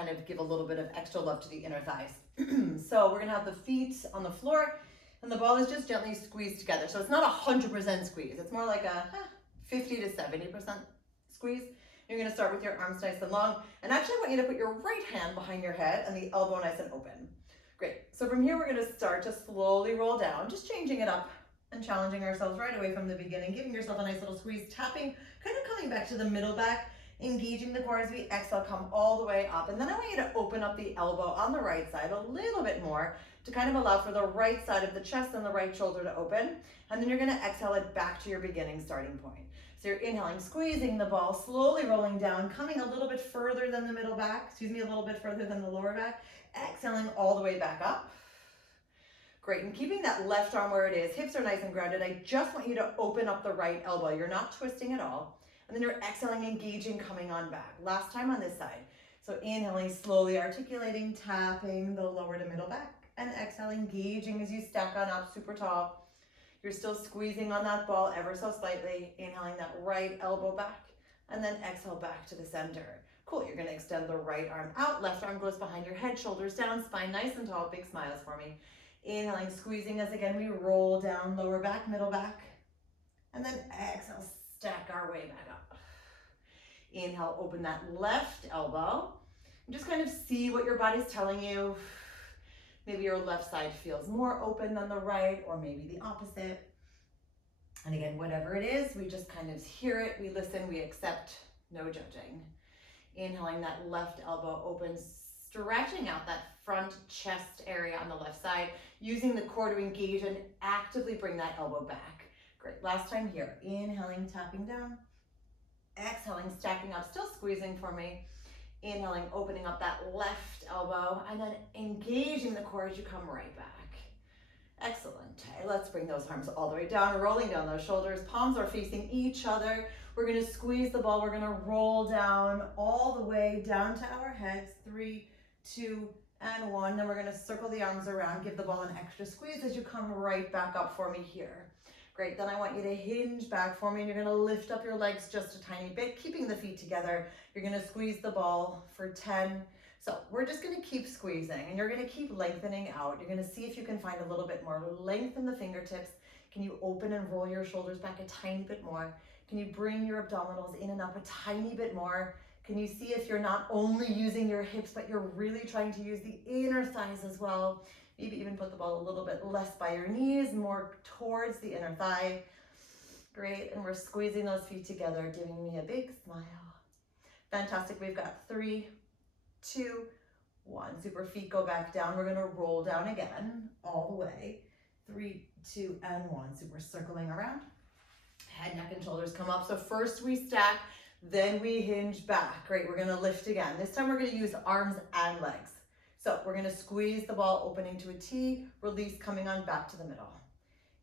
kind of give a little bit of extra love to the inner thighs. So we're gonna have the feet on the floor and the ball is just gently squeezed together. So it's not 100% squeeze. It's more like a 50 to 70% squeeze. You're gonna start with your arms nice and long. And actually I want you to put your right hand behind your head and the elbow nice and open. Great. So from here, we're gonna start to slowly roll down, just changing it up and challenging ourselves right away from the beginning, giving yourself a nice little squeeze, tapping, kind of coming back to the middle back, engaging the core as we exhale, come all the way up. And then I want you to open up the elbow on the right side a little bit more to kind of allow for the right side of the chest and the right shoulder to open. And then you're gonna exhale it back to your beginning starting point. So you're inhaling, squeezing the ball, slowly rolling down, coming a little bit further than the middle back, a little bit further than the lower back, exhaling all the way back up. Great, and keeping that left arm where it is, hips are nice and grounded. I just want you to open up the right elbow. You're not twisting at all. And then you're exhaling, engaging, coming on back. Last time on this side. So inhaling, slowly articulating, tapping the lower to middle back, and exhaling, engaging as you stack on up super tall. You're still squeezing on that ball ever so slightly, inhaling that right elbow back, and then exhale back to the center. Cool, you're gonna extend the right arm out, left arm goes behind your head, shoulders down, spine nice and tall, big smiles for me. Inhaling, squeezing as again we roll down, lower back, middle back, and then exhale, stack our way back up. Inhale, open that left elbow, and just kind of see what your body's telling you. Maybe your left side feels more open than the right, or maybe the opposite. And again, whatever it is, we just kind of hear it, we listen, we accept, no judging. Inhaling, that left elbow open, stretching out that front chest area on the left side, using the core to engage and actively bring that elbow back. Great, last time here. Inhaling, tapping down. Exhaling, stacking up, still squeezing for me. Inhaling, opening up that left elbow, and then engaging the core as you come right back. Excellent. Let's bring those arms all the way down, rolling down those shoulders. Palms are facing each other. We're going to squeeze the ball. We're going to roll down all the way down to our heads. 3, 2, and 1. Then we're going to circle the arms around. Give the ball an extra squeeze as you come right back up for me here. Great. Then I want you to hinge back for me, and you're going to lift up your legs just a tiny bit, keeping the feet together. You're going to squeeze the ball for 10. So we're just going to keep squeezing, and you're going to keep lengthening out. You're going to see if you can find a little bit more length in the fingertips. Can you open and roll your shoulders back a tiny bit more? Can you bring your abdominals in and up a tiny bit more? Can you see if you're not only using your hips, but you're really trying to use the inner thighs as well? Maybe even put the ball a little bit less by your knees, more towards the inner thigh. Great, and we're squeezing those feet together, giving me a big smile. Fantastic, we've got 3, 2, 1. Super, feet go back down. We're gonna roll down again, all the way. 3, 2, and 1. Super, circling around. Head, neck, and shoulders come up. So first we stack, then we hinge back. Great, we're gonna lift again. This time we're gonna use arms and legs. So we're gonna squeeze the ball, opening to a T, release, coming on back to the middle.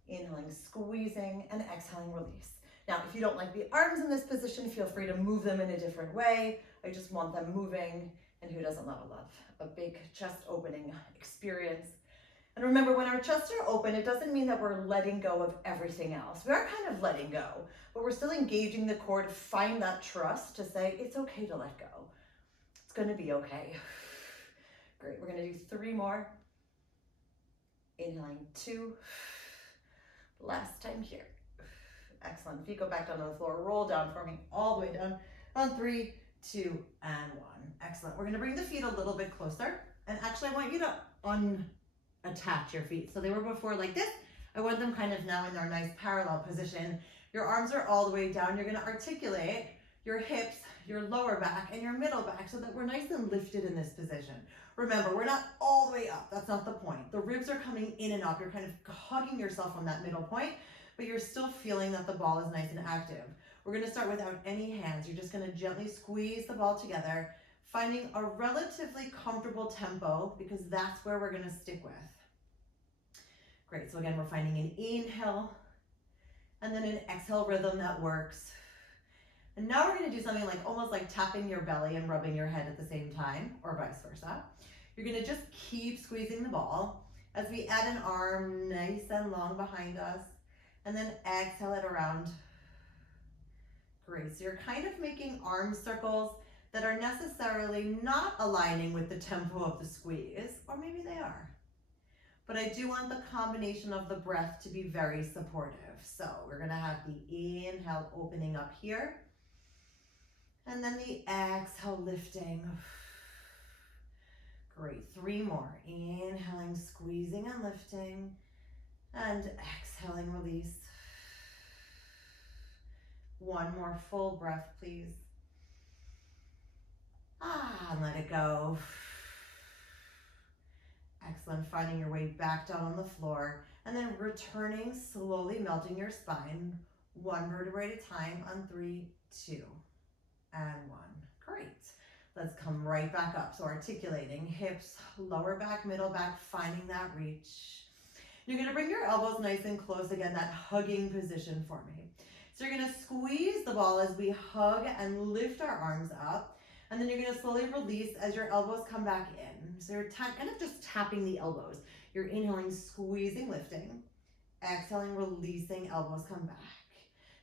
Inhaling, squeezing, and exhaling, release. Now, if you don't like the arms in this position, feel free to move them in a different way. I just want them moving, and who doesn't love a big chest opening experience? And remember, when our chests are open, it doesn't mean that we're letting go of everything else. We are kind of letting go, but we're still engaging the core to find that trust to say, it's okay to let go. It's gonna be okay. Great, we're gonna do 3 more. Inhaling, 2. Last time here. Excellent, feet go back down to the floor, roll down for me, all the way down. On 3, 2, and 1. Excellent, we're gonna bring the feet a little bit closer. And actually I want you to unattach your feet. So they were before like this. I want them kind of now in their nice parallel position. Your arms are all the way down. You're gonna articulate your hips, your lower back, and your middle back so that we're nice and lifted in this position. Remember, we're not all the way up. That's not the point. The ribs are coming in and up. You're kind of hugging yourself on that middle point, but you're still feeling that the ball is nice and active. We're gonna start without any hands. You're just gonna gently squeeze the ball together, finding a relatively comfortable tempo because that's where we're gonna stick with. Great, so again, we're finding an inhale and then an exhale rhythm that works. And now we're gonna do something like almost like tapping your belly and rubbing your head at the same time, or vice versa. You're gonna just keep squeezing the ball as we add an arm nice and long behind us, and then exhale it around. Great, so you're kind of making arm circles that are necessarily not aligning with the tempo of the squeeze, or maybe they are. But I do want the combination of the breath to be very supportive. So we're gonna have the inhale opening up here, and then the exhale lifting. Great, 3 more. Inhaling, squeezing and lifting, and exhaling, release. 1 more full breath, please. And let it go. Excellent, finding your way back down on the floor, and then returning, slowly melting your spine, 1 vertebrae at a time on 3, 2, and 1. Great. Let's come right back up. So articulating, hips, lower back, middle back, finding that reach. You're gonna bring your elbows nice and close again, that hugging position for me. So you're gonna squeeze the ball as we hug and lift our arms up. And then you're gonna slowly release as your elbows come back in. So you're kind of just tapping the elbows. You're inhaling, squeezing, lifting. Exhaling, releasing, elbows come back.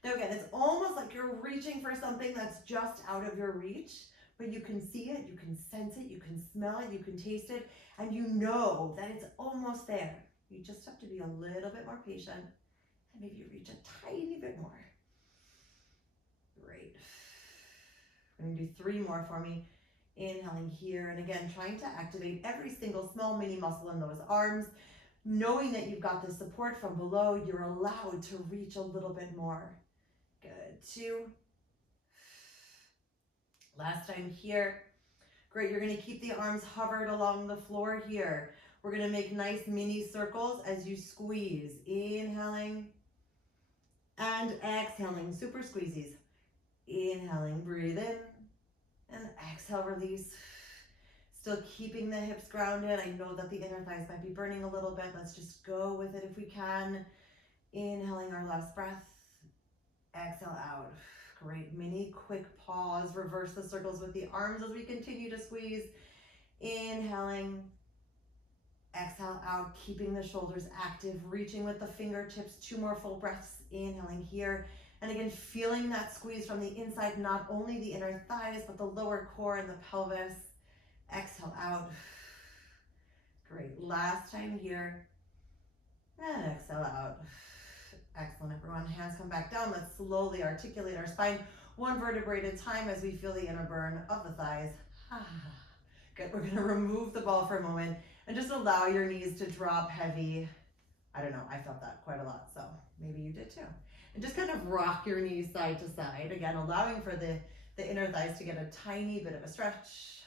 Now again, it's almost like you're reaching for something that's just out of your reach, but you can see it, you can sense it, you can smell it, you can taste it, and you know that it's almost there. You just have to be a little bit more patient, and maybe reach a tiny bit more. Great. We're gonna do 3 more for me. Inhaling here, and again, trying to activate every single small mini muscle in those arms. Knowing that you've got the support from below, you're allowed to reach a little bit more. Good, 2. Last time here. Great, you're gonna keep the arms hovered along the floor here. We're gonna make nice mini circles as you squeeze. Inhaling and exhaling, super squeezies. Inhaling, breathe in, and exhale, release. Still keeping the hips grounded. I know that the inner thighs might be burning a little bit. Let's just go with it if we can. Inhaling our last breath. Exhale out. Great, mini quick pause. Reverse the circles with the arms as we continue to squeeze. Inhaling. Exhale out, keeping the shoulders active, reaching with the fingertips. 2 more full breaths. Inhaling here. And again, feeling that squeeze from the inside, not only the inner thighs, but the lower core and the pelvis. Exhale out. Great, last time here. And exhale out. Excellent, everyone. Hands come back down. Let's slowly articulate our spine, 1 vertebrae at a time as we feel the inner burn of the thighs. Good, we're gonna remove the ball for a moment and just allow your knees to drop heavy. I don't know, I felt that quite a lot, so maybe you did too. And just kind of rock your knees side to side. Again, allowing for the inner thighs to get a tiny bit of a stretch.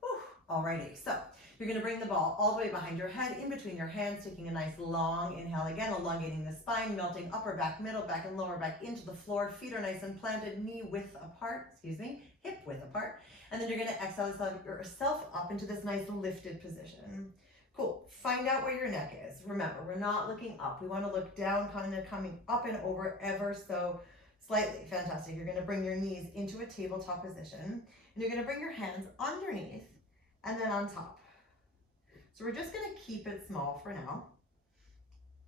Whew. Alrighty, so you're gonna bring the ball all the way behind your head, in between your hands, taking a nice long inhale. Again, elongating the spine, melting upper back, middle back, and lower back into the floor. Feet are nice and planted, knee width apart, hip width apart. And then you're gonna exhale yourself up into this nice lifted position. Cool, find out where your neck is. Remember, we're not looking up. We wanna look down, kind of coming up and over ever so slightly. Fantastic, you're gonna bring your knees into a tabletop position. And you're gonna bring your hands underneath and then on top. So we're just gonna keep it small for now.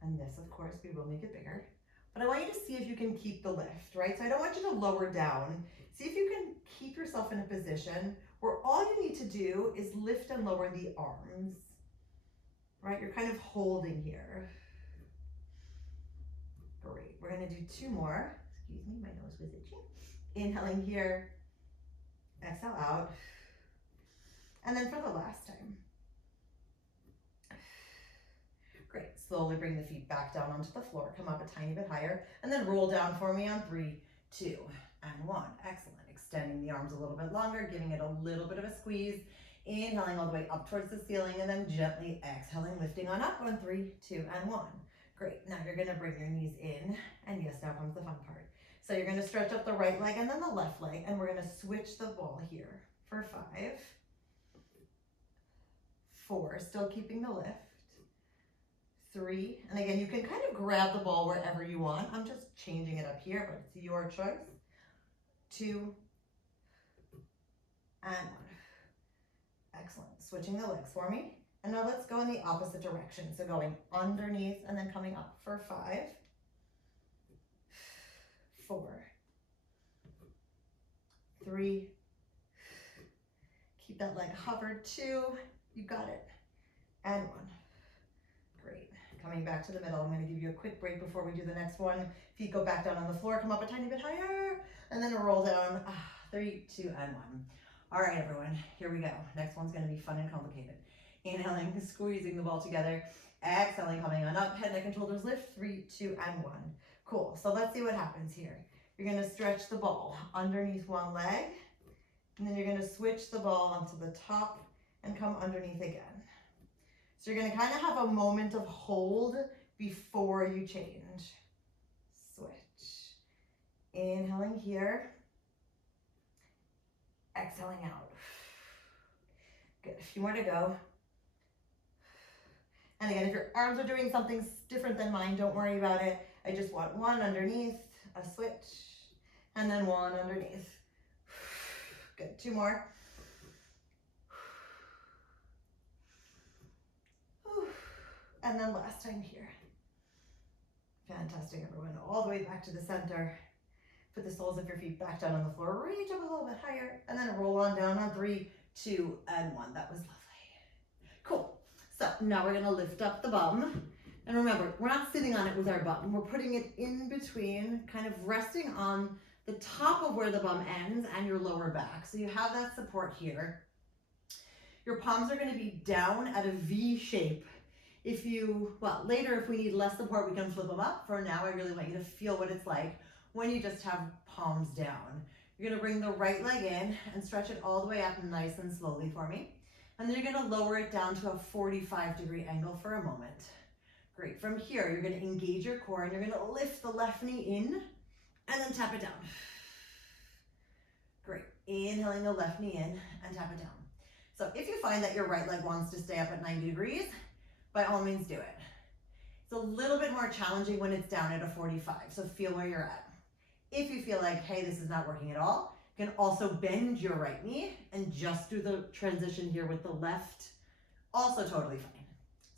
And this, of course, we will make it bigger. But I want you to see if you can keep the lift, right? So I don't want you to lower down. See if you can keep yourself in a position where all you need to do is lift and lower the arms, right? You're kind of holding here. Great, we're gonna do 2 more. Excuse me, my nose was itchy. Inhaling here, exhale out. And then for the last time. Great, slowly bring the feet back down onto the floor, come up a tiny bit higher, and then roll down for me on 3, 2, and 1. Excellent, extending the arms a little bit longer, giving it a little bit of a squeeze, inhaling all the way up towards the ceiling, and then gently exhaling, lifting on up on 3, 2, and 1. Great, now you're gonna bring your knees in, and yes, now comes the fun part. So you're gonna stretch up the right leg and then the left leg, and we're gonna switch the ball here for 5, 4, still keeping the lift, 3, and again, you can kind of grab the ball wherever you want. I'm just changing it up here, but it's your choice. 2, and 1. Excellent, switching the legs for me. And now let's go in the opposite direction. So going underneath and then coming up for 5, 4, 3. Keep that leg hovered, 2. You got it. And 1. Great. Coming back to the middle. I'm going to give you a quick break before we do the next one. Feet go back down on the floor, come up a tiny bit higher, and then roll down. 3, 2, and 1. All right, everyone, here we go. Next one's going to be fun and complicated. Inhaling, squeezing the ball together. Exhaling, coming on up. Head, neck, and shoulders lift. 3, 2, and 1. Cool. So let's see what happens here. You're going to stretch the ball underneath one leg, and then you're going to switch the ball onto the top and come underneath again. So you're going to kind of have a moment of hold before you change. Switch. Inhaling here. Exhaling out. Good. A few more to go. And again, if your arms are doing something different than mine, don't worry about it. I just want 1 underneath, a switch, and then 1 underneath. Good. 2 more. And then last time here. Fantastic, everyone. All the way back to the center. Put the soles of your feet back down on the floor. Reach up a little bit higher. And then roll on down on 3, 2, and 1. That was lovely. Cool. So now we're going to lift up the bum. And remember, we're not sitting on it with our bum. We're putting it in between, kind of resting on the top of where the bum ends and your lower back. So you have that support here. Your palms are going to be down at a V shape. Later, if we need less support, we can flip them up. For now, I really want you to feel what it's like when you just have palms down. You're going to bring the right leg in and stretch it all the way up nice and slowly for me. And then you're going to lower it down to a 45-degree angle for a moment. Great. From here, you're going to engage your core and you're going to lift the left knee in and then tap it down. Great. Inhaling the left knee in and tap it down. So if you find that your right leg wants to stay up at 90 degrees, by all means do it. It's a little bit more challenging when it's down at a 45, so feel where you're at. If you feel like, hey, this is not working at all, you can also bend your right knee and just do the transition here with the left. Also totally fine.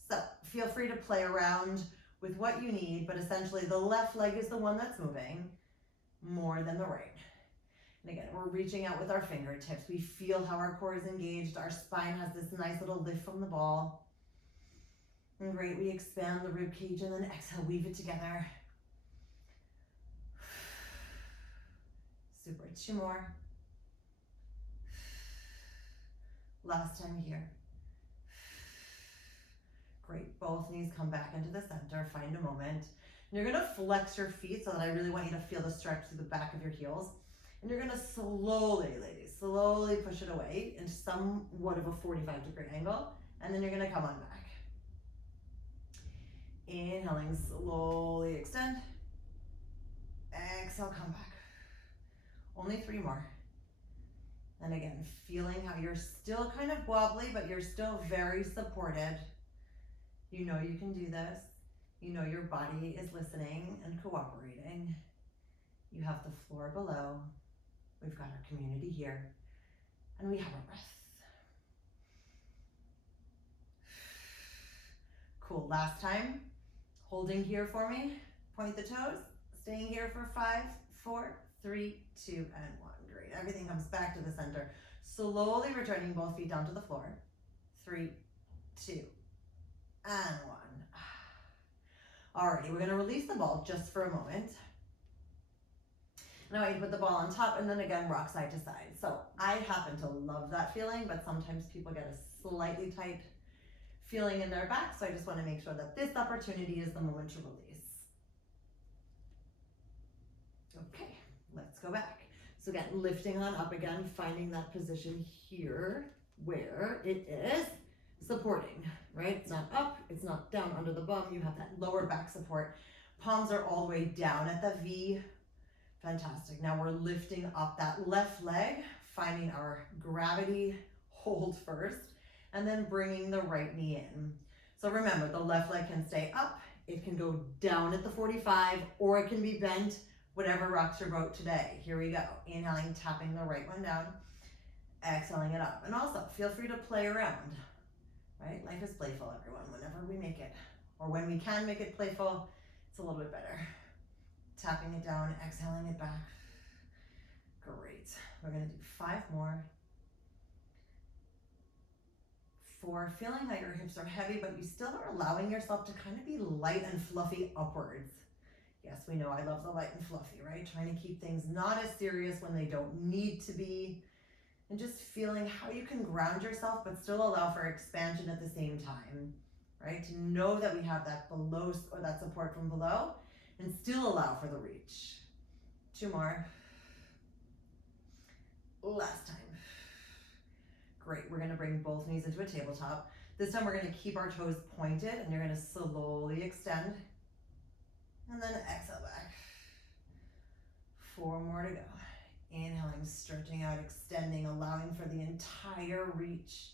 So feel free to play around with what you need, but essentially the left leg is the one that's moving more than the right. And again, we're reaching out with our fingertips. We feel how our core is engaged. Our spine has this nice little lift from the ball. And great, we expand the rib cage and then exhale, weave it together. Super, 2 more. Last time here. Great, both knees come back into the center, find a moment. And you're gonna flex your feet so that I really want you to feel the stretch through the back of your heels. And you're gonna slowly, ladies, slowly push it away into somewhat of a 45-degree angle. And then you're gonna come on back. Inhaling, slowly extend. Exhale, come back. Only 3 more. And again, feeling how you're still kind of wobbly, but you're still very supported. You know you can do this. You know your body is listening and cooperating. You have the floor below. We've got our community here. And we have our breath. Cool, last time. Holding here for me. Point the toes. Staying here for 5, 4, 3, 2, and 1. Great. Everything comes back to the center. Slowly returning both feet down to the floor. 3, 2, and 1. Alrighty, we're going to release the ball just for a moment. Now I put the ball on top and then again rock side to side. So I happen to love that feeling, but sometimes people get a slightly tight feeling in their back. So I just want to make sure that this opportunity is the moment to release. Okay, let's go back. So again, lifting on up again, finding that position here where it is supporting, right? It's not up, it's not down under the bum. You have that lower back support. Palms are all the way down at the V. Fantastic. Now we're lifting up that left leg, finding our gravity hold first, and then bringing the right knee in. So remember, the left leg can stay up, it can go down at the 45, or it can be bent, whatever rocks your boat today. Here we go. Inhaling, tapping the right one down, exhaling it up. And also, feel free to play around, right? Life is playful, everyone, whenever we make it, or when we can make it playful, it's a little bit better. Tapping it down, exhaling it back. Great. We're gonna do 5 more. 4, feeling that your hips are heavy, but you still are allowing yourself to kind of be light and fluffy upwards. Yes, we know I love the light and fluffy, right? Trying to keep things not as serious when they don't need to be. And just feeling how you can ground yourself, but still allow for expansion at the same time, right? To know that we have that below, or that support from below, and still allow for the reach. 2 more. Last time. Great, we're gonna bring both knees into a tabletop. This time we're gonna keep our toes pointed, and you're gonna slowly extend, and then exhale back. 4 more to go. Inhaling, stretching out, extending, allowing for the entire reach,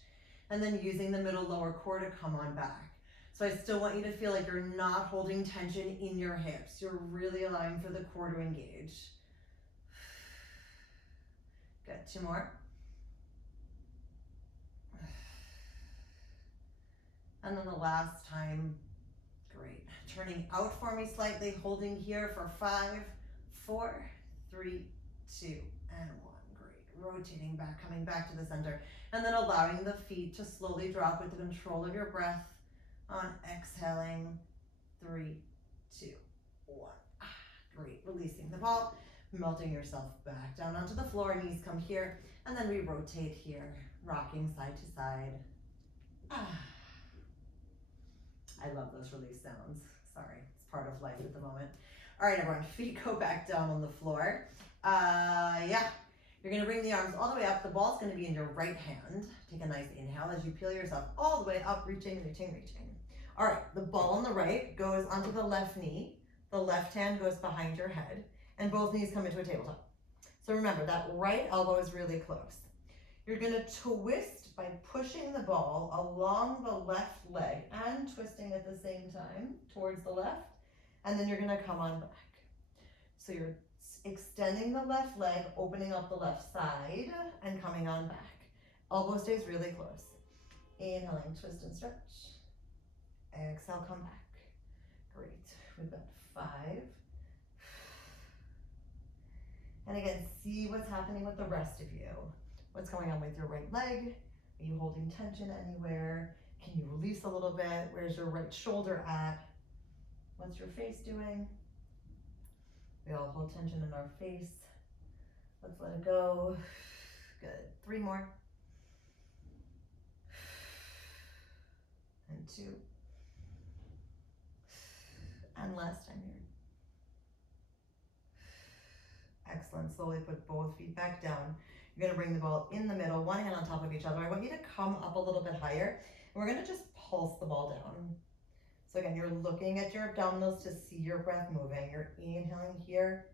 and then using the middle lower core to come on back. So I still want you to feel like you're not holding tension in your hips. You're really allowing for the core to engage. Good, 2 more. And then the last time, great. Turning out for me slightly, holding here for 5, 4, 3, 2, and 1. Great. Rotating back, coming back to the center, and then allowing the feet to slowly drop with the control of your breath on exhaling. 3, 2, 1. Great. Releasing the ball, melting yourself back down onto the floor. Knees come here, and then we rotate here, rocking side to side. I love those release sounds. Sorry, it's part of life at the moment. All right, everyone, feet go back down on the floor. You're gonna bring the arms all the way up. The ball's gonna be in your right hand. Take a nice inhale as you peel yourself all the way up, reaching, reaching, reaching. All right, the ball on the right goes onto the left knee. The left hand goes behind your head, and both knees come into a tabletop. So remember, that right elbow is really close. You're gonna twist by pushing the ball along the left leg and twisting at the same time towards the left, and then you're gonna come on back. So you're extending the left leg, opening up the left side, and coming on back. Elbow stays really close. Inhaling, twist and stretch. Exhale, come back. Great. We've got 5. And again, see what's happening with the rest of you. What's going on with your right leg? Are you holding tension anywhere? Can you release a little bit? Where's your right shoulder at? What's your face doing? We all hold tension in our face. Let's let it go. Good. 3 more. And 2. And last time here. Excellent. Slowly put both feet back down. You're gonna bring the ball in the middle, one hand on top of each other. I want you to come up a little bit higher, and we're gonna just pulse the ball down. So again, you're looking at your abdominals to see your breath moving. You're inhaling here,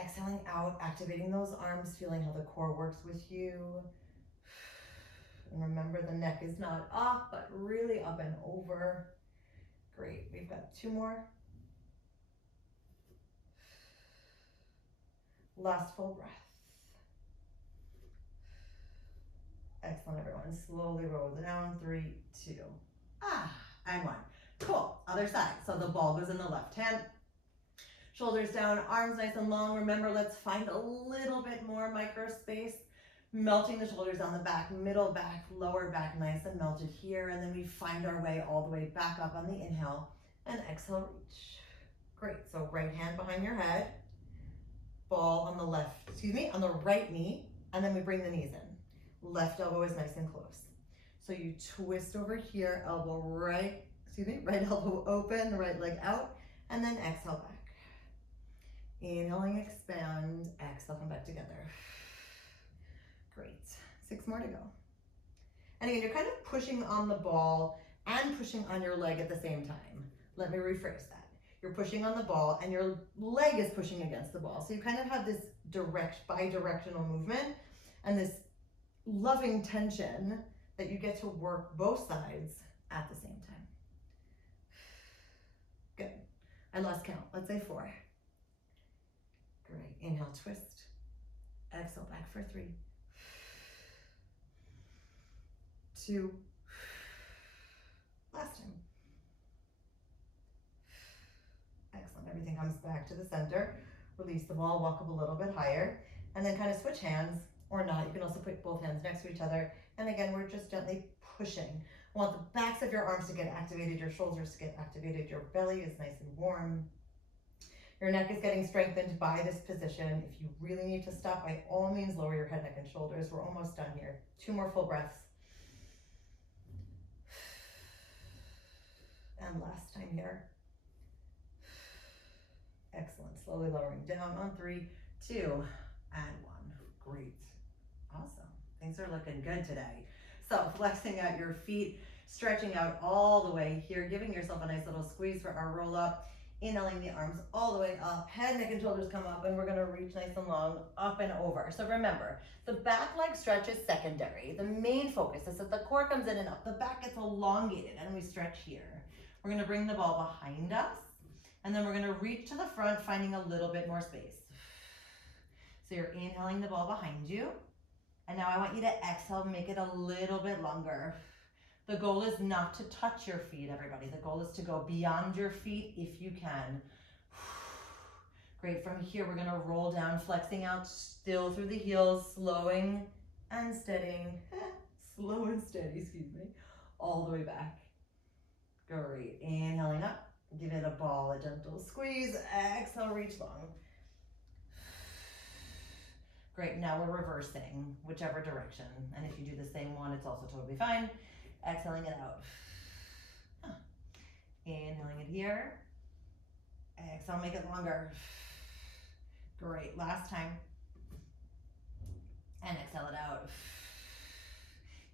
exhaling out, activating those arms, feeling how the core works with you. And remember, the neck is not up, but really up and over. Great, we've got 2 more. Last full breath. Excellent, everyone. Slowly roll down. 3, 2. And 1. Cool. Other side. So the ball goes in the left hand. Shoulders down, arms nice and long. Remember, let's find a little bit more micro space. Melting the shoulders down the back, middle back, lower back, nice and melted here. And then we find our way all the way back up on the inhale, and exhale, reach. Great. So right hand behind your head. Ball on on the right knee, and then we bring the knees in. Left elbow is nice and close. So you twist over here, right elbow open, right leg out, and then exhale back. Inhaling, expand, exhale, come back together. Great. 6 more to go. And again, you're kind of pushing on the ball and pushing on your leg at the same time. Let me rephrase that. You're pushing on the ball and your leg is pushing against the ball. So you kind of have this bi-directional movement and this loving tension that you get to work both sides at the same time. Good. I lost count. Let's say 4. Great. Inhale, twist. Exhale, back for 3. 2. Last time. Excellent. Everything comes back to the center. Release the ball, walk up a little bit higher. And then kind of switch hands, or not. You can also put both hands next to each other. And again, we're just gently pushing. I want the backs of your arms to get activated, your shoulders to get activated, your belly is nice and warm. Your neck is getting strengthened by this position. If you really need to stop, by all means, lower your head, neck, and shoulders. We're almost done here. 2 more full breaths. And last time here. Excellent. Slowly lowering down on 3, 2, and 1. Great. Awesome. Things are looking good today. So flexing out your feet, stretching out all the way here, giving yourself a nice little squeeze for our roll up. Inhaling the arms all the way up, head, neck, and shoulders come up, and we're gonna reach nice and long, up and over. So remember, the back leg stretch is secondary. The main focus is that the core comes in and up. The back gets elongated, and we stretch here. We're gonna bring the ball behind us, and then we're gonna reach to the front, finding a little bit more space. So you're inhaling the ball behind you, and now I want you to exhale, make it a little bit longer. The goal is not to touch your feet, everybody. The goal is to go beyond your feet if you can. Great, from here we're gonna roll down, flexing out still through the heels, slowing and steadying. Slow and steady, excuse me, all the way back. Great, inhaling up, give it a ball, a gentle squeeze, exhale, reach long. Great, now we're reversing whichever direction. And if you do the same one, it's also totally fine. Exhaling it out. Inhaling it here. Exhale, make it longer. Great, last time. And exhale it out.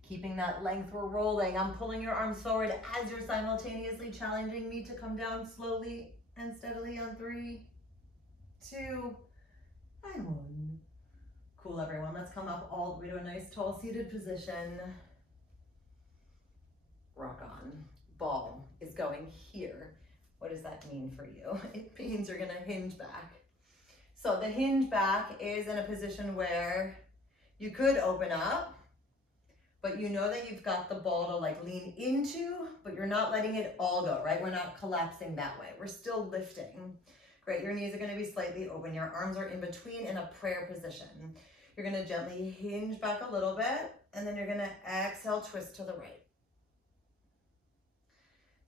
Keeping that length, we're rolling. I'm pulling your arms forward as you're simultaneously challenging me to come down slowly and steadily on 3, 2, and 1. Cool, everyone. Let's come up all the way to a nice tall seated position. Rock on. Ball is going here. What does that mean for you? It means you're gonna hinge back. So the hinge back is in a position where you could open up, but you know that you've got the ball to like lean into, but you're not letting it all go, right? We're not collapsing that way. We're still lifting. Great, your knees are gonna be slightly open. Your arms are in between in a prayer position. You're gonna gently hinge back a little bit, and then you're gonna exhale, twist to the right.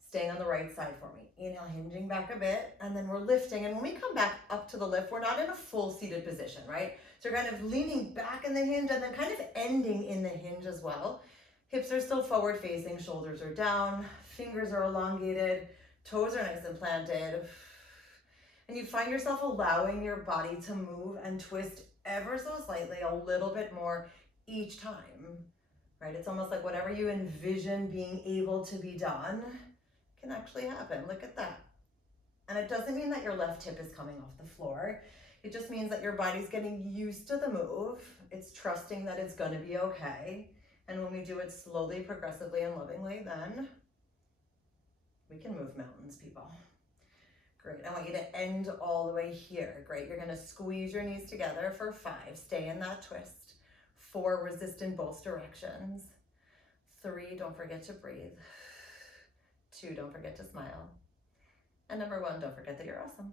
Staying on the right side for me. Inhale, hinging back a bit, and then we're lifting. And when we come back up to the lift, we're not in a full seated position, right? So you're kind of leaning back in the hinge and then kind of ending in the hinge as well. Hips are still forward facing, shoulders are down, fingers are elongated, toes are nice and planted. And you find yourself allowing your body to move and twist ever so slightly, a little bit more each time, right? It's almost like whatever you envision being able to be done can actually happen. Look at that. And it doesn't mean that your left hip is coming off the floor. It just means that your body's getting used to the move. It's trusting that it's gonna be okay. And when we do it slowly, progressively, and lovingly, then we can move mountains, people. Great, I want you to end all the way here. Great, you're gonna squeeze your knees together for 5. Stay in that twist. 4, resist in both directions. 3, don't forget to breathe. 2, don't forget to smile. And number 1, don't forget that you're awesome.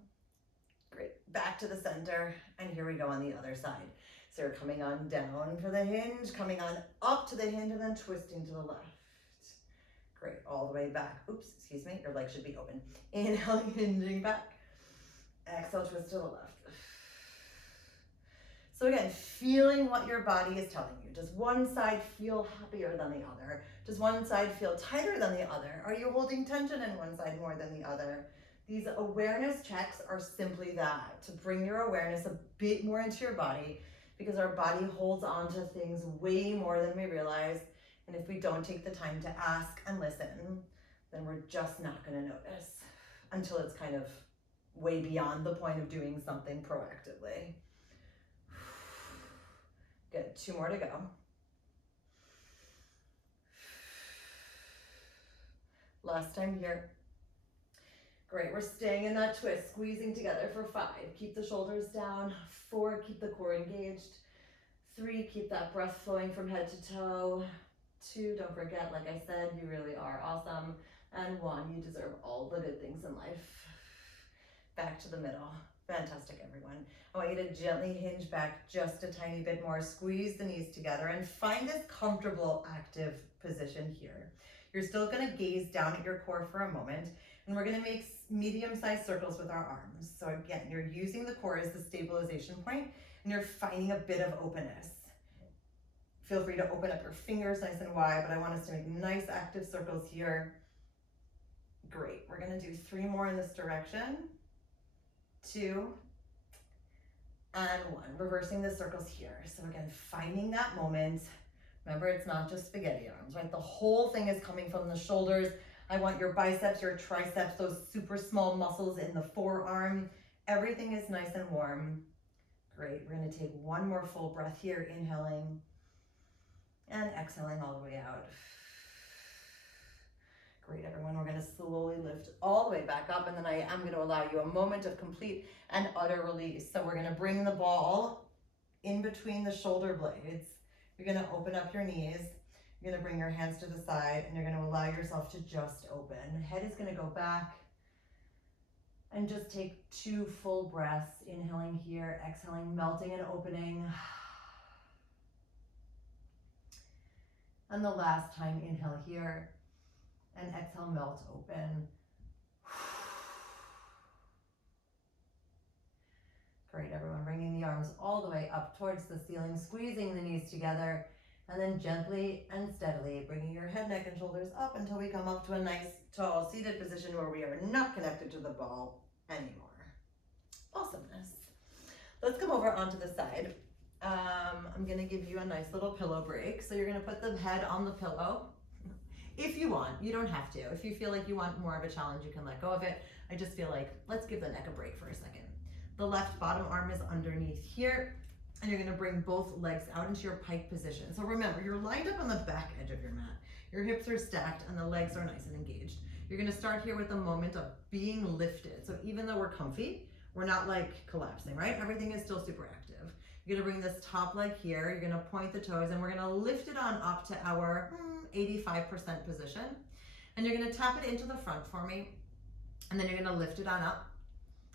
Great, back to the center, and here we go on the other side. So you're coming on down for the hinge, coming on up to the hinge, and then twisting to the left. Great, all the way back. Oops, excuse me, your legs should be open. Inhaling, hinging back. Exhale, twist to the left. So again, feeling what your body is telling you. Does one side feel happier than the other? Does one side feel tighter than the other? Are you holding tension in one side more than the other? These awareness checks are simply that, to bring your awareness a bit more into your body, because our body holds on to things way more than we realize. And if we don't take the time to ask and listen, then we're just not going to notice until it's kind of way beyond the point of doing something proactively. Good, 2 more to go. Last time here. Great, we're staying in that twist, squeezing together for 5. Keep the shoulders down. 4, keep the core engaged. 3, keep that breath flowing from head to toe. 2, don't forget, like I said, you really are awesome. And 1, you deserve all the good things in life. Back to the middle. Fantastic, everyone. I want you to gently hinge back just a tiny bit more, squeeze the knees together, and find this comfortable, active position here. You're still gonna gaze down at your core for a moment, and we're gonna make medium-sized circles with our arms. So again, you're using the core as the stabilization point, and you're finding a bit of openness. Feel free to open up your fingers nice and wide, but I want us to make nice active circles here. Great, we're gonna do 3 more in this direction. 2, and 1. Reversing the circles here. So again, finding that moment. Remember, it's not just spaghetti arms, right? The whole thing is coming from the shoulders. I want your biceps, your triceps, those super small muscles in the forearm. Everything is nice and warm. Great, we're gonna take 1 more full breath here, inhaling and exhaling all the way out. Great, everyone, we're gonna slowly lift all the way back up, and then I am gonna allow you a moment of complete and utter release. So we're gonna bring the ball in between the shoulder blades. You're gonna open up your knees. You're gonna bring your hands to the side, and you're gonna allow yourself to just open. Head is gonna go back, and just take 2 full breaths. Inhaling here, exhaling, melting and opening. And the last time, inhale here, and exhale, melt open. Great, everyone, bringing the arms all the way up towards the ceiling, squeezing the knees together, and then gently and steadily bringing your head, neck, and shoulders up until we come up to a nice, tall, seated position where we are not connected to the ball anymore. Awesomeness. Let's come over onto the side. I'm gonna give you a nice little pillow break. So you're gonna put the head on the pillow. If you want, you don't have to. If you feel like you want more of a challenge, you can let go of it. I just feel like, let's give the neck a break for a second. The left bottom arm is underneath here, and you're gonna bring both legs out into your pike position. So remember, you're lined up on the back edge of your mat. Your hips are stacked and the legs are nice and engaged. You're gonna start here with a moment of being lifted. So even though we're comfy, we're not like collapsing, right? Everything is still super active. You're gonna bring this top leg here, you're gonna point the toes, and we're gonna lift it on up to our 85% position. And you're gonna tap it into the front for me, and then you're gonna lift it on up,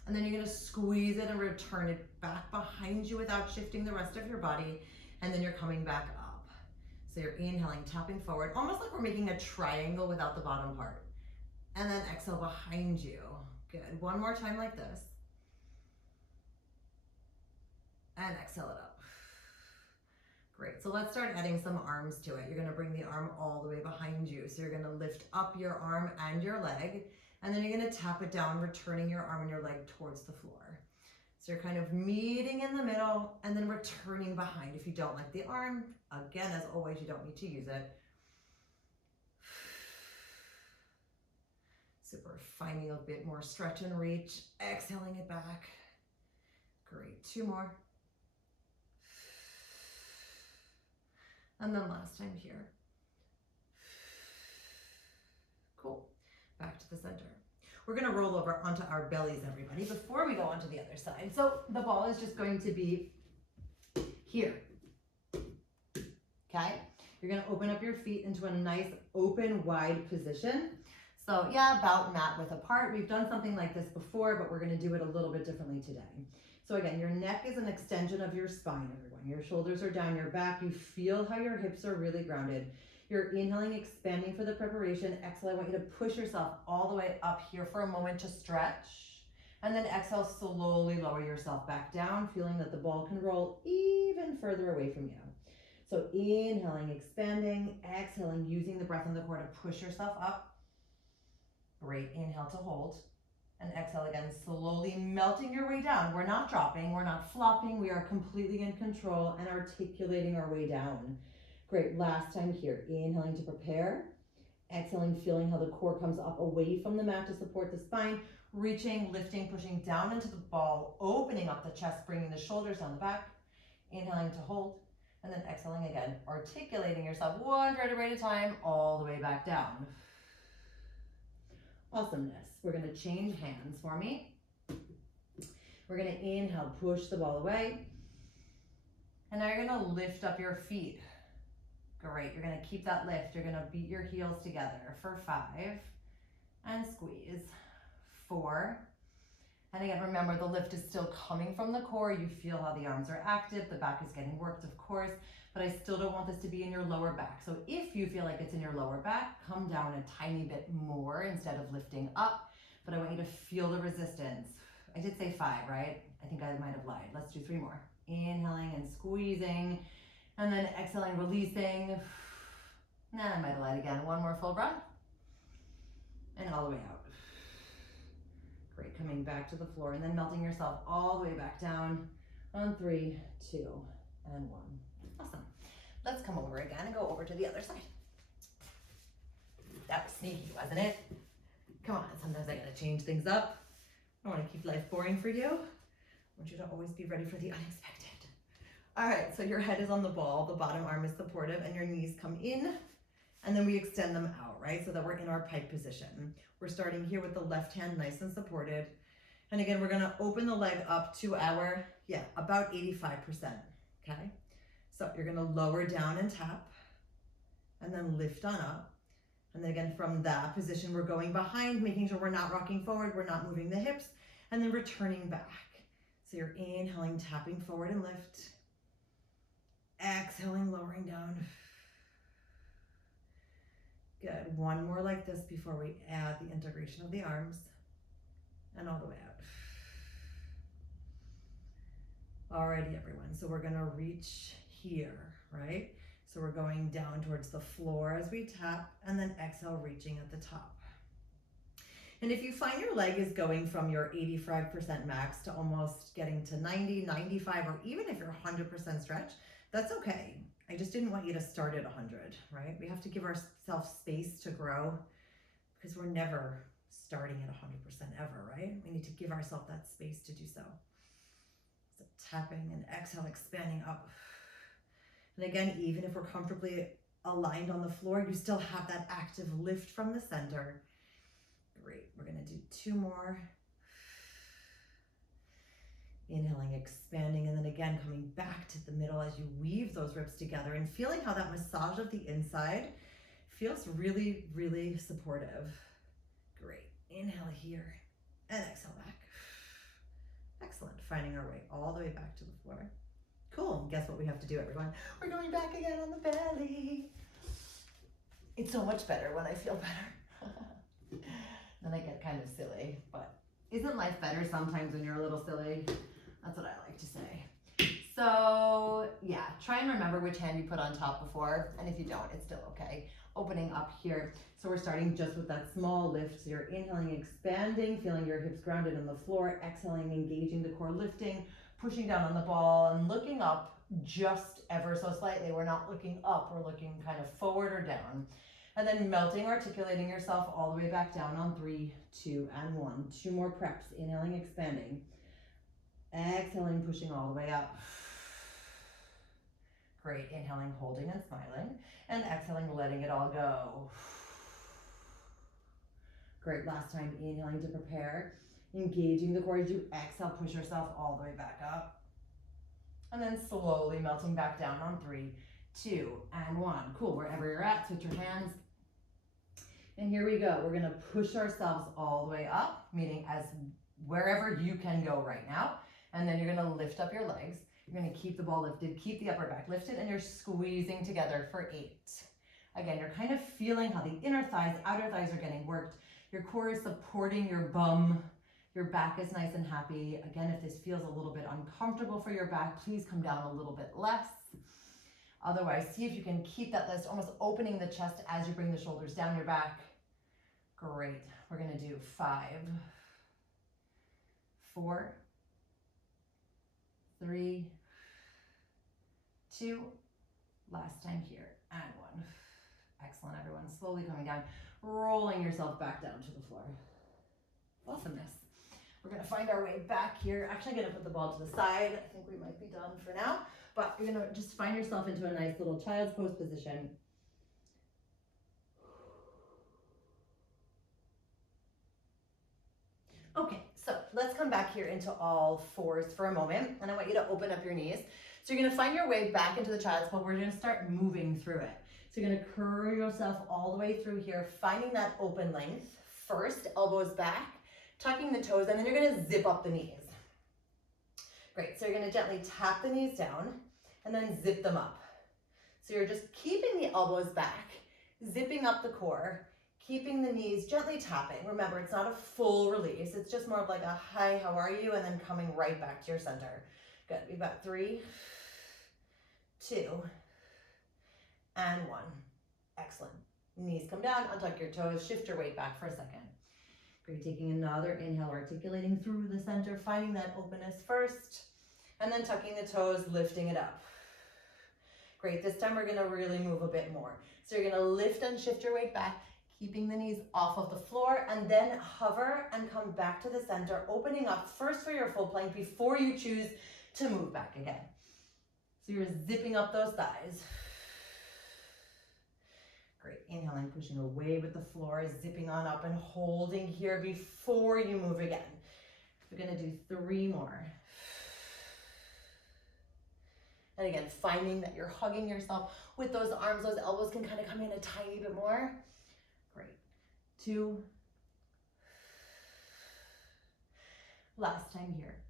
and then you're gonna squeeze it and return it back behind you without shifting the rest of your body, and then you're coming back up. So you're inhaling, tapping forward, almost like we're making a triangle without the bottom part. And then exhale behind you. Good, 1 more time like this. And exhale it up. Great, so let's start adding some arms to it. You're gonna bring the arm all the way behind you. So you're gonna lift up your arm and your leg, and then you're gonna tap it down, returning your arm and your leg towards the floor. So you're kind of meeting in the middle and then returning behind. If you don't like the arm, again, as always, you don't need to use it. Super, finding a bit more stretch and reach, exhaling it back. Great, 2 more. And then last time here. Cool. Back to the center. We're gonna roll over onto our bellies, everybody, before we go onto the other side. So the ball is just going to be here, okay? You're gonna open up your feet into a nice open, wide position. So yeah, about mat width apart. We've done something like this before, but we're gonna do it a little bit differently today. So again, your neck is an extension of your spine, everyone. Your shoulders are down your back. You feel how your hips are really grounded. You're inhaling, expanding for the preparation. Exhale, I want you to push yourself all the way up here for a moment to stretch. And then exhale, slowly lower yourself back down, feeling that the ball can roll even further away from you. So inhaling, expanding, exhaling, using the breath and the core to push yourself up. Great, inhale to hold. And exhale again, slowly melting your way down. We're not dropping, we're not flopping, we are completely in control and articulating our way down. Great, last time here, inhaling to prepare, exhaling, feeling how the core comes up away from the mat to support the spine, reaching, lifting, pushing down into the ball, opening up the chest, bringing the shoulders down the back, inhaling to hold, and then exhaling again, articulating yourself 1 vertebra at a time, all the way back down. Awesomeness. We're gonna change hands for me. We're gonna inhale, push the ball away. And now you're gonna lift up your feet. Great, you're gonna keep that lift. You're gonna beat your heels together for 5 and squeeze. 4 And again, remember the lift is still coming from the core. You feel how the arms are active, the back is getting worked, of course, but I still don't want this to be in your lower back. So if you feel like it's in your lower back, come down a tiny bit more instead of lifting up, but I want you to feel the resistance. I did say 5, right? I think I might have lied. Let's do 3 more. Inhaling and squeezing, and then exhaling, releasing. Nah, I might have lied again. 1 more full breath, and all the way out. Great, coming back to the floor and then melting yourself all the way back down on 3, 2, and 1. Awesome. Let's come over again and go over to the other side. That was sneaky, wasn't it? Come on, sometimes I gotta change things up. I don't wanna keep life boring for you. I want you to always be ready for the unexpected. All right, so your head is on the ball, the bottom arm is supportive, and your knees come in, and then we extend them out, right? So that we're in our pike position. We're starting here with the left hand nice and supported. And again, we're gonna open the leg up to our, about 85%, okay? So you're gonna lower down and tap, and then lift on up. And then again, from that position, we're going behind, making sure we're not rocking forward, we're not moving the hips, and then returning back. So you're inhaling, tapping forward and lift. Exhaling, lowering down. Good, 1 more like this before we add the integration of the arms, and all the way out. Alrighty, everyone, so we're gonna reach here, right? So we're going down towards the floor as we tap, and then exhale, reaching at the top. And if you find your leg is going from your 85% max to almost getting to 90, 95, or even if you're 100% stretch, that's okay. I just didn't want you to start at 100, right? We have to give ourselves space to grow because we're never starting at 100% ever, right? We need to give ourselves that space to do so. So tapping and exhale, expanding up. And again, even if we're comfortably aligned on the floor, you still have that active lift from the center. Great, we're gonna do 2 more. Inhaling, expanding, and then again, coming back to the middle as you weave those ribs together and feeling how that massage of the inside feels really, really supportive. Great, inhale here and exhale back. Excellent, finding our way all the way back to the floor. Cool, guess what we have to do, everyone? We're going back again on the belly. It's so much better when I feel better. Then I get kind of silly, but isn't life better sometimes when you're a little silly? That's what I like to say. So yeah, try and remember which hand you put on top before, and if you don't, it's still okay. Opening up here. So we're starting just with that small lift. So you're inhaling, expanding, feeling your hips grounded on the floor, exhaling, engaging the core, lifting, pushing down on the ball, and looking up just ever so slightly. We're not looking up, we're looking kind of forward or down. And then melting, articulating yourself all the way back down on 3, 2, and 1. 2 more preps. Inhaling, expanding. Exhaling, pushing all the way up. Great. Inhaling, holding and smiling. And exhaling, letting it all go. Great. Last time, inhaling to prepare. Engaging the core as you exhale, push yourself all the way back up. And then slowly melting back down on 3, 2, and 1. Cool. Wherever you're at, switch your hands. And here we go. We're gonna push ourselves all the way up, meaning as wherever you can go right now. And then you're gonna lift up your legs. You're gonna keep the ball lifted, keep the upper back lifted, and you're squeezing together for 8. Again, you're kind of feeling how the inner thighs, outer thighs are getting worked. Your core is supporting your bum. Your back is nice and happy. Again, if this feels a little bit uncomfortable for your back, please come down a little bit less. Otherwise, see if you can keep that lift, almost opening the chest as you bring the shoulders down your back. Great. We're gonna do 5, 4, 3, 2, last time here, and 1. Excellent, everyone. Slowly coming down, rolling yourself back down to the floor. Awesomeness. We're gonna find our way back here. Actually, I'm gonna put the ball to the side. I think we might be done for now, but you're gonna just find yourself into a nice little child's pose position. Okay, so let's come back here into all fours for a moment, and I want you to open up your knees. So you're gonna find your way back into the child's pose. We're gonna start moving through it. So you're gonna curl yourself all the way through here, finding that open length. First, elbows back, tucking the toes, and then you're gonna zip up the knees. Great, so you're gonna gently tap the knees down and then zip them up. So you're just keeping the elbows back, zipping up the core, keeping the knees gently tapping. Remember, it's not a full release. It's just more of like a hi, how are you? And then coming right back to your center. Good, we've got 3, 2, and 1. Excellent. Knees come down, untuck your toes, shift your weight back for a second. Great, taking another inhale, articulating through the center, finding that openness first, and then tucking the toes, lifting it up. Great, this time we're gonna really move a bit more. So you're gonna lift and shift your weight back, keeping the knees off of the floor, and then hover and come back to the center, opening up first for your full plank before you choose to move back again. So you're zipping up those thighs. Great, inhaling, pushing away with the floor, zipping on up and holding here before you move again. We're gonna do 3 more. And again, finding that you're hugging yourself with those arms, those elbows can kind of come in a tiny bit more. Great, 2. Last time here.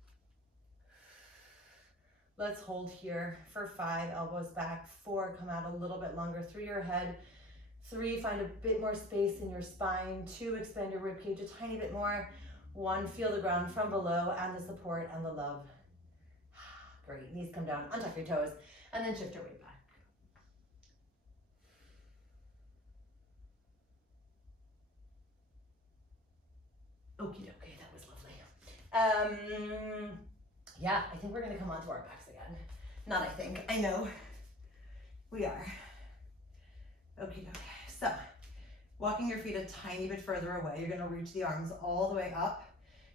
Let's hold here for 5, elbows back. 4, come out a little bit longer through your head. 3, find a bit more space in your spine. 2, expand your ribcage a tiny bit more. 1, feel the ground from below and the support and the love. Great, knees come down, untuck your toes, and then shift your weight back. Okie dokie, that was lovely. Yeah, I think we're gonna come onto our backs again. Not I think, I know. We are. Okie dokie. So, walking your feet a tiny bit further away, you're gonna reach the arms all the way up.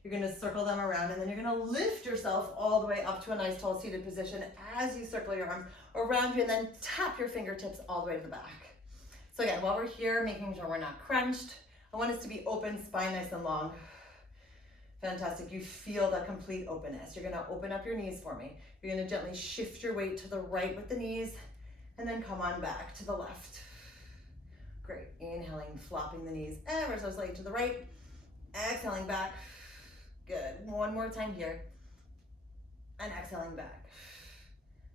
You're gonna circle them around, and then you're gonna lift yourself all the way up to a nice tall seated position as you circle your arms around you, and then tap your fingertips all the way to the back. So again, while we're here, making sure we're not crunched, I want us to be open, spine nice and long. Fantastic, you feel that complete openness. You're gonna open up your knees for me. You're gonna gently shift your weight to the right with the knees, and then come on back to the left. Great, inhaling, flopping the knees ever so slightly to the right, exhaling back. Good, 1 more time here, and exhaling back.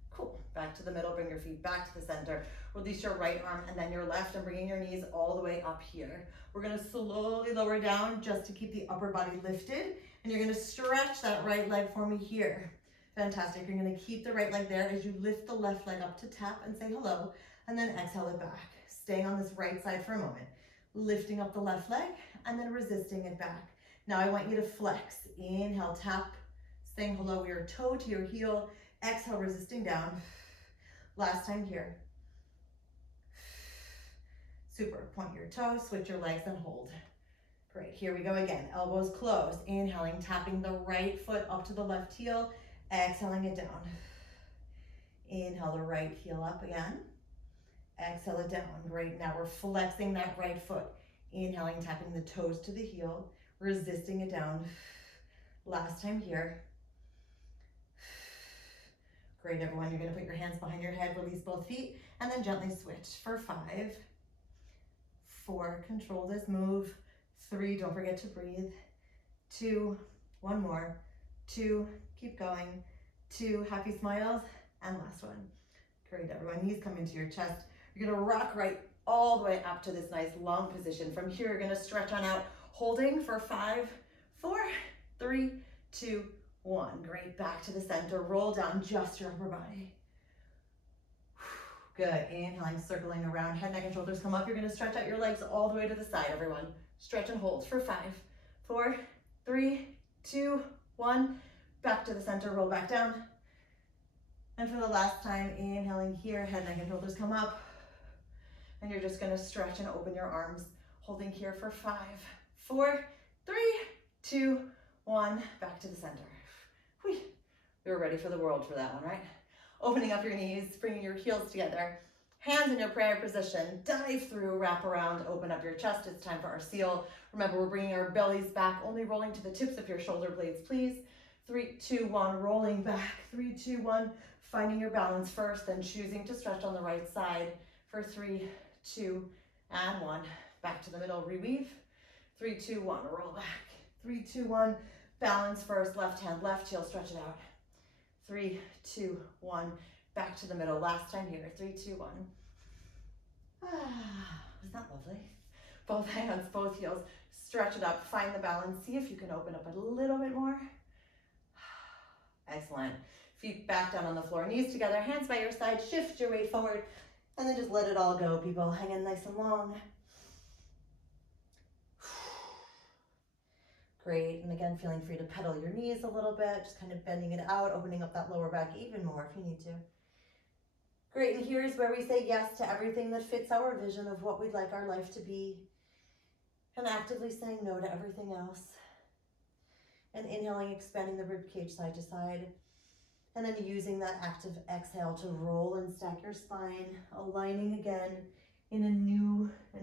Cool, back to the middle, bring your feet back to the center. Release your right arm and then your left, and bringing your knees all the way up here. We're gonna slowly lower down just to keep the upper body lifted, and you're gonna stretch that right leg for me here. Fantastic, you're gonna keep the right leg there as you lift the left leg up to tap and say hello, and then exhale it back. Staying on this right side for a moment. Lifting up the left leg, and then resisting it back. Now I want you to flex. Inhale, tap, saying hello, your toe to your heel. Exhale, resisting down. Last time here. Super, point your toes, switch your legs and hold. Great, here we go again. Elbows closed. Inhaling, tapping the right foot up to the left heel. Exhaling it down. Inhale the right heel up again. Exhale it down. Great, now we're flexing that right foot. Inhaling, tapping the toes to the heel. Resisting it down. Last time here. Great, everyone. You're going to put your hands behind your head, release both feet, and then gently switch for 5, 4, control this move. 3, don't forget to breathe. 2, 1 more. 2, keep going. 2, happy smiles, and last one. Great, everyone. Knees come into your chest. You're going to rock right all the way up to this nice long position. From here, you're going to stretch on out, holding for 5, 4, 3, 2, 1. Great, back to the center. Roll down just your upper body. Good, inhaling, circling around, head, neck, and shoulders come up. You're gonna stretch out your legs all the way to the side, everyone. Stretch and hold for 5, 4, 3, 2, 1. Back to the center, roll back down. And for the last time, inhaling here, head, neck, and shoulders come up. And you're just gonna stretch and open your arms, holding here for 5, 4, 3, 2, 1. Back to the center. Whew. We were ready for the world for that one, right? Opening up your knees, bringing your heels together, hands in your prayer position, dive through, wrap around, open up your chest. It's time for our seal. Remember, we're bringing our bellies back, only rolling to the tips of your shoulder blades, please. 3, 2, 1, rolling back. 3, 2, 1, finding your balance first, then choosing to stretch on the right side for 3, 2, and 1. Back to the middle, reweave. 3, 2, 1, roll back. 3, 2, 1. Balance first, left hand, left heel, stretch it out. 3, 2, 1. Back to the middle. Last time here. 3, 2, 1. Isn't that lovely? Both hands, both heels. Stretch it up. Find the balance. See if you can open up a little bit more. Excellent. Feet back down on the floor. Knees together. Hands by your side. Shift your weight forward. And then just let it all go, people. Hang in nice and long. Great. And again, feeling free to pedal your knees a little bit. Just kind of bending it out. Opening up that lower back even more if you need to. Great, and here's where we say yes to everything that fits our vision of what we'd like our life to be, and actively saying no to everything else. And inhaling, expanding the ribcage side to side, and then using that active exhale to roll and stack your spine, aligning again in a new and